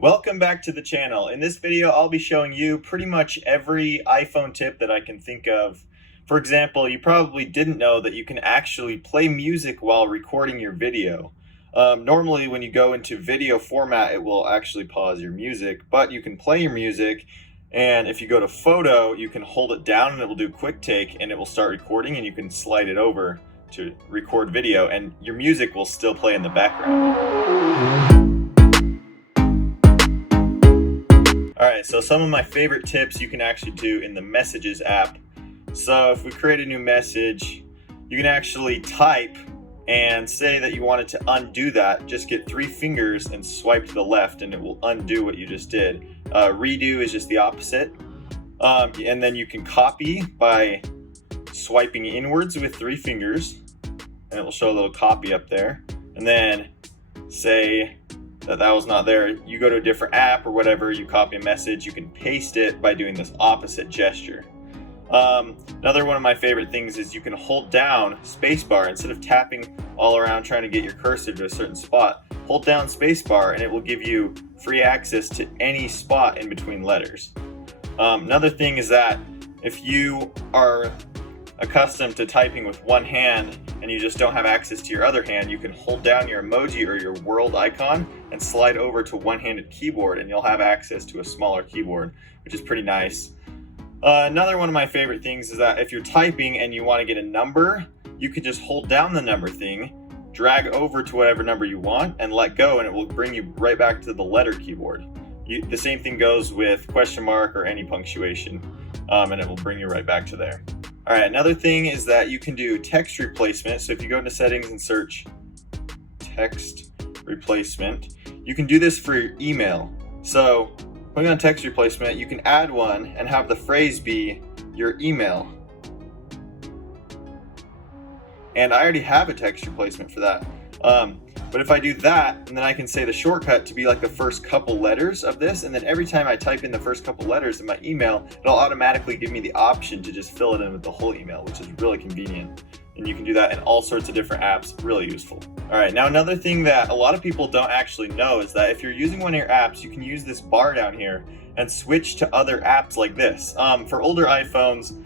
Welcome back to the channel. In this video, I'll be showing you pretty much every iPhone tip that I can think of. For example, you probably didn't know that you can actually play music while recording your video. Normally, when you go into video format, it will actually pause your music, but you can play your music. And if you go to photo, you can hold it down and it will do quick take and it will start recording, and you can slide it over to record video and your music will still play in the background. Alright, so some of my favorite tips you can actually do in the Messages app. So if we create a new message, you can actually type and say that you wanted to undo that. Just get 3 fingers and swipe to the left and it will undo what you just did. Redo is just the opposite. And then you can copy by swiping inwards with 3 fingers and it will show a little copy up there. And then say that was not there, you go to a different app or whatever, you copy a message, you can paste it by doing this opposite gesture. Another one of my favorite things is you can hold down spacebar instead of tapping all around trying to get your cursor to a certain spot. Hold down spacebar and it will give you free access to any spot in between letters. Another thing is that if you are accustomed to typing with one hand and you just don't have access to your other hand, you can hold down your emoji or your world icon and slide over to one-handed keyboard and you'll have access to a smaller keyboard, which is pretty nice. Another one of my favorite things is that if you're typing and you want to get a number, you can just hold down the number thing, drag over to whatever number you want and let go, and it will bring you right back to the letter keyboard. The same thing goes with question mark or any punctuation, and it will bring you right back to there. Alright, another thing is that you can do text replacement. So if you go into settings and search text replacement, you can do this for your email. So putting on text replacement, you can add one and have the phrase be your email. And I already have a text replacement for that. But if I do that, and then I can say the shortcut to be like the first couple letters of this, and then every time I type in the first couple letters in my email, it'll automatically give me the option to just fill it in with the whole email, which is really convenient. And you can do that in all sorts of different apps, really useful. All right, now another thing that a lot of people don't actually know is that if you're using one of your apps, you can use this bar down here and switch to other apps like this. For older iPhones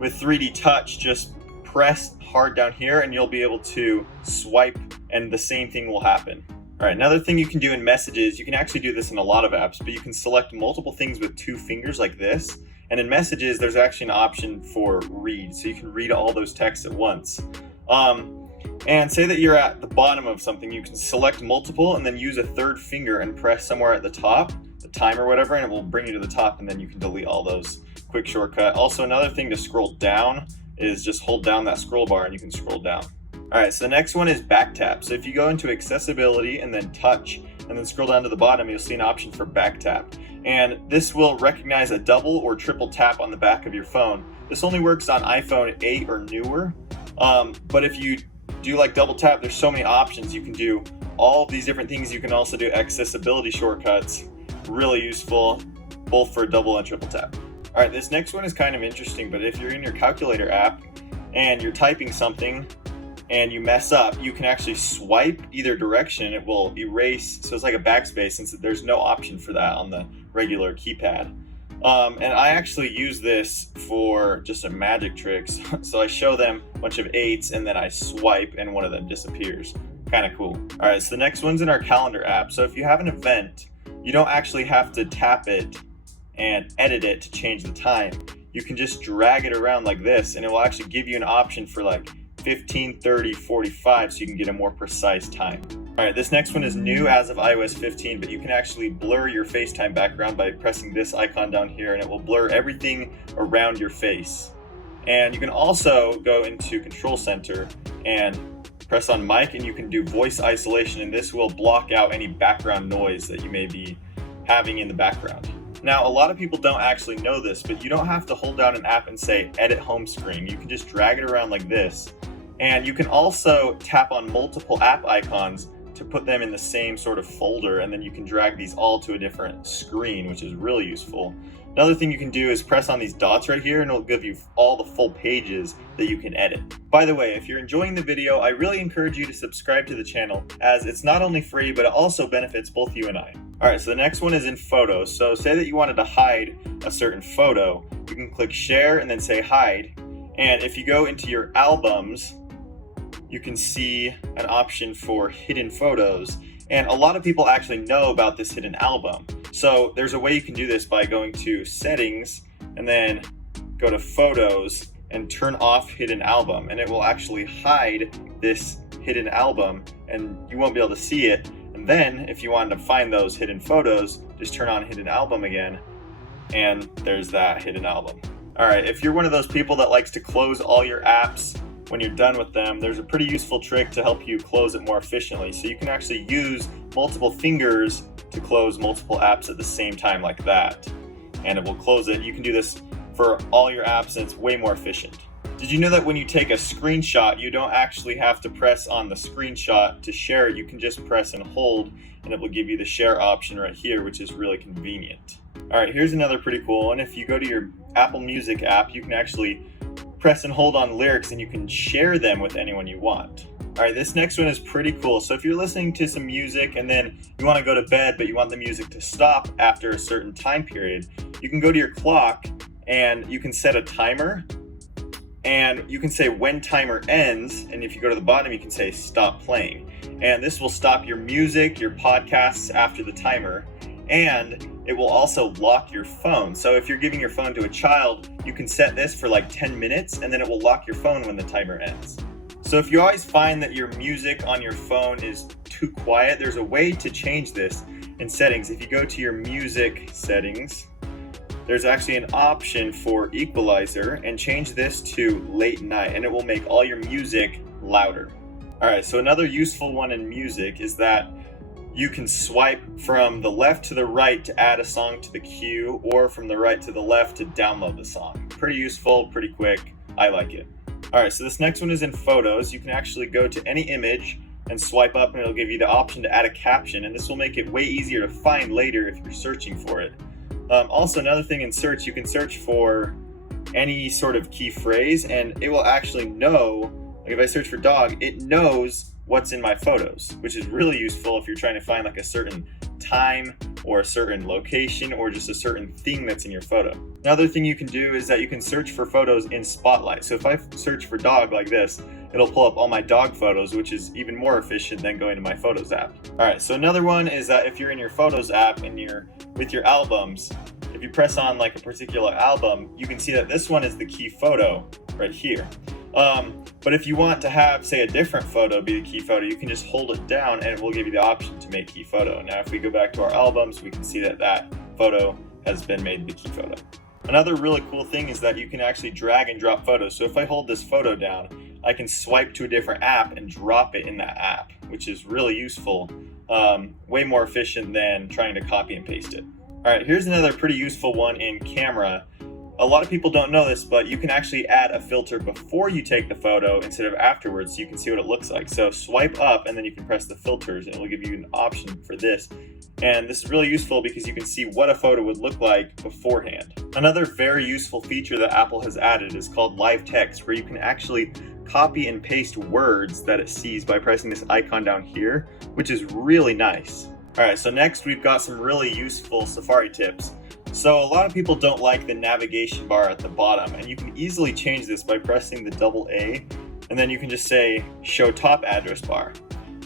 with 3D Touch, just press hard down here and you'll be able to swipe and the same thing will happen. All right, another thing you can do in Messages, you can actually do this in a lot of apps, but you can select multiple things with 2 fingers like this. And in Messages, there's actually an option for read, so you can read all those texts at once. And say that you're at the bottom of something, you can select multiple and then use a 3rd finger and press somewhere at the top, the time or whatever, and it will bring you to the top, and then you can delete all those. Quick shortcut. Also, another thing to scroll down is just hold down that scroll bar and you can scroll down. Alright, so the next one is back tap. So if you go into accessibility and then touch and then scroll down to the bottom, you'll see an option for back tap. And this will recognize a double or triple tap on the back of your phone. This only works on iPhone 8 or newer. But if you do like double tap, there's so many options. You can do all of these different things. You can also do accessibility shortcuts. Really useful, both for double and triple tap. Alright, this next one is kind of interesting, but if you're in your calculator app and you're typing something and you mess up, you can actually swipe either direction. It will erase, so it's like a backspace, since there's no option for that on the regular keypad. And I actually use this for just a magic tricks. So I show them a bunch of 8s and then I swipe and one of them disappears. Kind of cool. Alright, so the next one's in our calendar app. So if you have an event, you don't actually have to tap it and edit it to change the time. You can just drag it around like this and it will actually give you an option for like 15, 30, 45, so you can get a more precise time. Alright, this next one is new as of iOS 15, but you can actually blur your FaceTime background by pressing this icon down here and it will blur everything around your face. And you can also go into Control Center and press on mic and you can do voice isolation, and this will block out any background noise that you may be having in the background. Now, a lot of people don't actually know this, but you don't have to hold down an app and say edit home screen. You can just drag it around like this. And you can also tap on multiple app icons to put them in the same sort of folder, and then you can drag these all to a different screen, which is really useful. Another thing you can do is press on these dots right here and it'll give you all the full pages that you can edit. By the way, if you're enjoying the video, I really encourage you to subscribe to the channel, as it's not only free, but it also benefits both you and I. All right, so the next one is in photos. So say that you wanted to hide a certain photo, you can click share and then say hide. And if you go into your albums, you can see an option for hidden photos. And a lot of people actually know about this hidden album. So there's a way you can do this by going to settings and then go to photos and turn off hidden album, and it will actually hide this hidden album and you won't be able to see it. And then if you wanted to find those hidden photos, just turn on hidden album again and there's that hidden album. All right, if you're one of those people that likes to close all your apps when you're done with them, there's a pretty useful trick to help you close it more efficiently. So you can actually use multiple fingers to close multiple apps at the same time like that, and it will close it. You can do this for all your apps and it's way more efficient. Did you know that when you take a screenshot, you don't actually have to press on the screenshot to share it? You can just press and hold and it will give you the share option right here, which is really convenient. All right, here's another pretty cool one. If you go to your Apple Music app, you can actually press and hold on lyrics and you can share them with anyone you want. All right, this next one is pretty cool. So if you're listening to some music and then you want to go to bed, but you want the music to stop after a certain time period, you can go to your clock and you can set a timer and you can say when timer ends. And if you go to the bottom, you can say stop playing. And this will stop your music, your podcasts after the timer. And it will also lock your phone. So if you're giving your phone to a child, you can set this for like 10 minutes and then it will lock your phone when the timer ends. So if you always find that your music on your phone is too quiet, there's a way to change this in settings. If you go to your music settings, there's actually an option for Equalizer, and change this to late night and it will make all your music louder. All right, so another useful one in music is that you can swipe from the left to the right to add a song to the queue, or from the right to the left to download the song. Pretty useful, pretty quick. I like it. All right, so this next one is in photos. You can actually go to any image and swipe up and it'll give you the option to add a caption, and this will make it way easier to find later if you're searching for it. Also, another thing in search, you can search for any sort of key phrase and it will actually know, like if I search for dog, it knows what's in my photos, which is really useful if you're trying to find like a certain time or a certain location or just a certain thing that's in your photo. Another thing you can do is that you can search for photos in Spotlight. So if I search for dog like this, it'll pull up all my dog photos, which is even more efficient than going to my Photos app. All right, so another one is that if you're in your Photos app and you're with your albums, if you press on like a particular album, you can see that this one is the key photo right here. But if you want to have, say, a different photo be the key photo, you can just hold it down and it will give you the option to make key photo. Now, if we go back to our albums, we can see that that photo has been made the key photo. Another really cool thing is that you can actually drag and drop photos. So if I hold this photo down, I can swipe to a different app and drop it in that app, which is really useful, way more efficient than trying to copy and paste it. All right, here's another pretty useful one in camera. A lot of people don't know this, but you can actually add a filter before you take the photo instead of afterwards, so you can see what it looks like. So swipe up and then you can press the filters and it will give you an option for this. And this is really useful because you can see what a photo would look like beforehand. Another very useful feature that Apple has added is called live text, where you can actually copy and paste words that it sees by pressing this icon down here, which is really nice. All right, so next we've got some really useful Safari tips. So a lot of people don't like the navigation bar at the bottom, and you can easily change this by pressing the double A, and then you can just say show top address bar.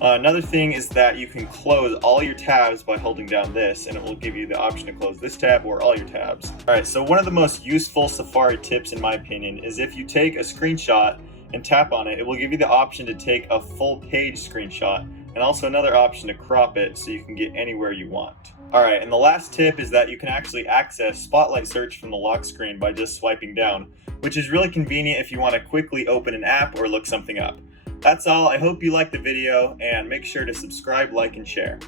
Another thing is that you can close all your tabs by holding down this, and it will give you the option to close this tab or all your tabs. All right, so one of the most useful Safari tips in my opinion is if you take a screenshot and tap on it, it will give you the option to take a full page screenshot, and also another option to crop it so you can get anywhere you want. All right, and the last tip is that you can actually access Spotlight Search from the lock screen by just swiping down, which is really convenient if you want to quickly open an app or look something up. That's all. I hope you liked the video, and make sure to subscribe, like, and share.